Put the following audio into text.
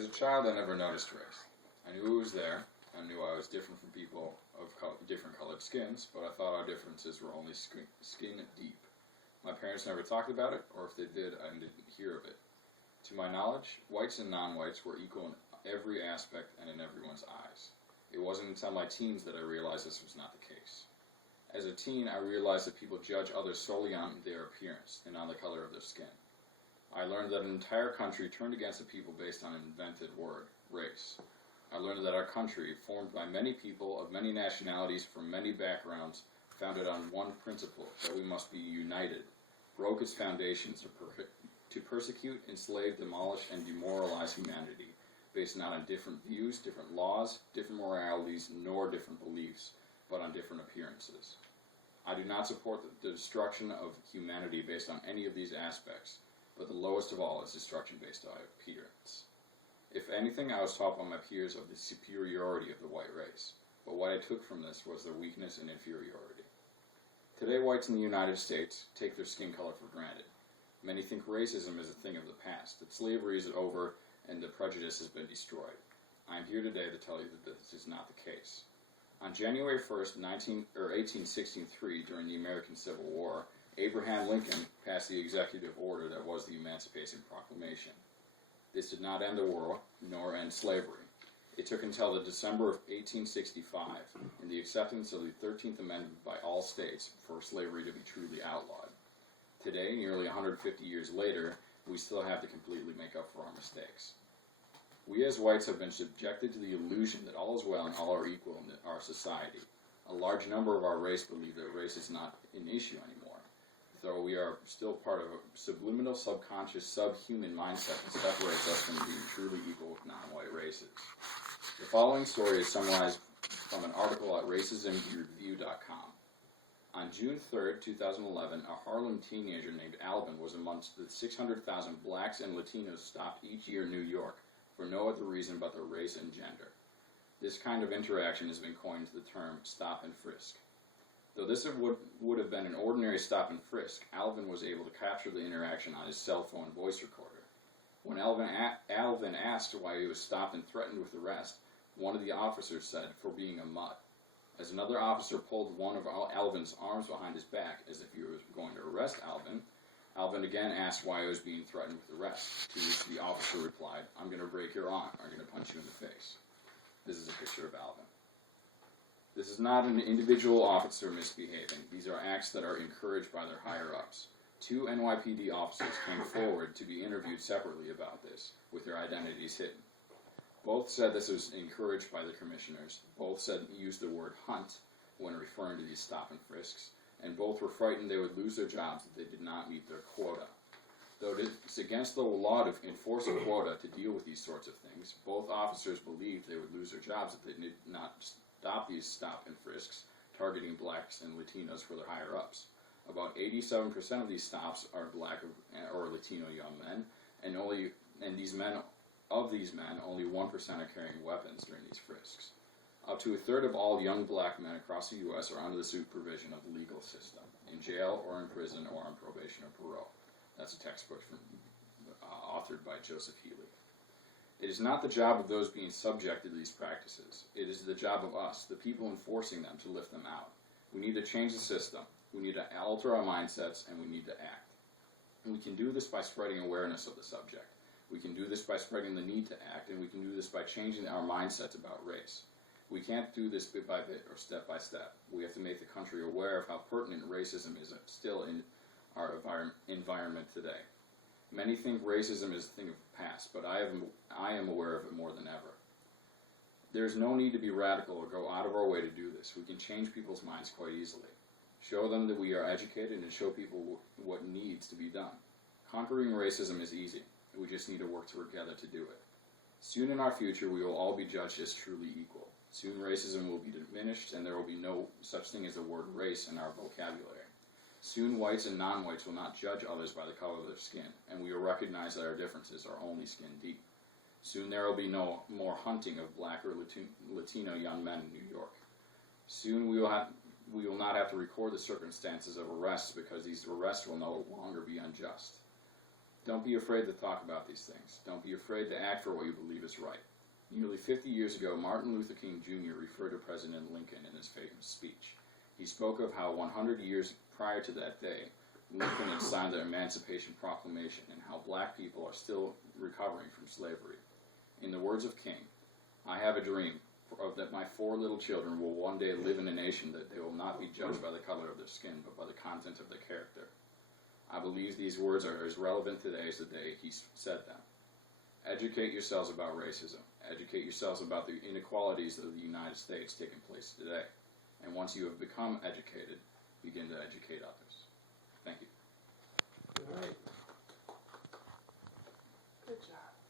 As a child, I never noticed race. I knew it was there. I knew I was different from people of different colored skins, but I thought our differences were only skin deep. My parents never talked about it, or if they did, I didn't hear of it. To my knowledge, whites and non-whites were equal in every aspect and in everyone's eyes. It wasn't until my teens that I realized this was not the case. As a teen, I realized that people judge others solely on their appearance and on the color of their skin. I learned that an entire country turned against the people based on an invented word, race. I learned that our country, formed by many people of many nationalities from many backgrounds, founded on one principle, that we must be united, broke its foundations to persecute, enslave, demolish, and demoralize humanity, based not on different views, different laws, different moralities, nor different beliefs, but on different appearances. I do not support the destruction of humanity based on any of these aspects, but the lowest of all is destruction based on appearance. If anything, I was taught by my peers of the superiority of the white race, but what I took from this was their weakness and inferiority. Today, whites in the United States take their skin color for granted. Many think racism is a thing of the past, that slavery is over and the prejudice has been destroyed. I am here today to tell you that this is not the case. On January 1st, 1863, during the American Civil War, Abraham Lincoln passed the executive order that was the Emancipation Proclamation. This did not end the war, nor end slavery. It took until the December of 1865 and the acceptance of the 13th Amendment by all states for slavery to be truly outlawed. Today, nearly 150 years later, we still have to completely make up for our mistakes. We as whites have been subjected to the illusion that all is well and all are equal in our society. A large number of our race believe that race is not an issue anymore, though we are still part of a subliminal, subconscious, subhuman mindset that separates us from being truly equal with non-white races. The following story is summarized from an article at racismreview.com. On June 3, 2011, a Harlem teenager named Alvin was amongst the 600,000 blacks and Latinos stopped each year in New York for no other reason but their race and gender. This kind of interaction has been coined the term stop and frisk. Though this would have been an ordinary stop and frisk, Alvin was able to capture the interaction on his cell phone voice recorder. When Alvin asked why he was stopped and threatened with arrest, one of the officers said, "For being a mutt." As another officer pulled one of Alvin's arms behind his back as if he was going to arrest Alvin, Alvin again asked why he was being threatened with arrest, to which the officer replied, "I'm going to break your arm. I'm going to punch you in the face." This is a picture of Alvin. This is not an individual officer misbehaving. These are acts that are encouraged by their higher-ups. 2 NYPD officers came forward to be interviewed separately about this, with their identities hidden. Both said this was encouraged by the commissioners. Both used the word hunt when referring to these stop and frisks, and both were frightened they would lose their jobs if they did not meet their quota. Though it is against the law to enforce a quota to deal with these sorts of things, both officers believed they would lose their jobs if they did not stop these stop and frisks, targeting blacks and Latinos for their higher-ups. About 87% of these stops are black or Latino young men, and of these men, only 1% are carrying weapons during these frisks. Up to a third of all young black men across the U.S. are under the supervision of the legal system, in jail or in prison or on probation or parole. That's a textbook authored by Joseph Healy. It is not the job of those being subjected to these practices. It is the job of us, the people enforcing them, to lift them out. We need to change the system. We need to alter our mindsets, and we need to act. And we can do this by spreading awareness of the subject. We can do this by spreading the need to act, and we can do this by changing our mindsets about race. We can't do this bit by bit or step by step. We have to make the country aware of how pertinent racism is still in our environment today. Many think racism is a thing of the past, but I am aware of it more than ever. There is no need to be radical or go out of our way to do this. We can change people's minds quite easily. Show them that we are educated and show people what needs to be done. Conquering racism is easy. We just need to work together to do it. Soon in our future, we will all be judged as truly equal. Soon racism will be diminished, and there will be no such thing as the word race in our vocabulary. Soon whites and non-whites will not judge others by the color of their skin, and we will recognize that our differences are only skin deep. Soon there will be no more hunting of black or Latino young men in New York. Soon we will not have to record the circumstances of arrests because these arrests will no longer be unjust. Don't be afraid to talk about these things. Don't be afraid to act for what you believe is right. Nearly 50 years ago, Martin Luther King Jr. referred to President Lincoln in his famous speech. He spoke of how 100 years prior to that day, Lincoln had signed the Emancipation Proclamation and how black people are still recovering from slavery. In the words of King, "I have a dream that my 4 little children will one day live in a nation that they will not be judged by the color of their skin, but by the content of their character." I believe these words are as relevant today as the day he said them. Educate yourselves about racism. Educate yourselves about the inequalities of the United States taking place today. And once you have become educated, begin to educate others. Thank you. All right.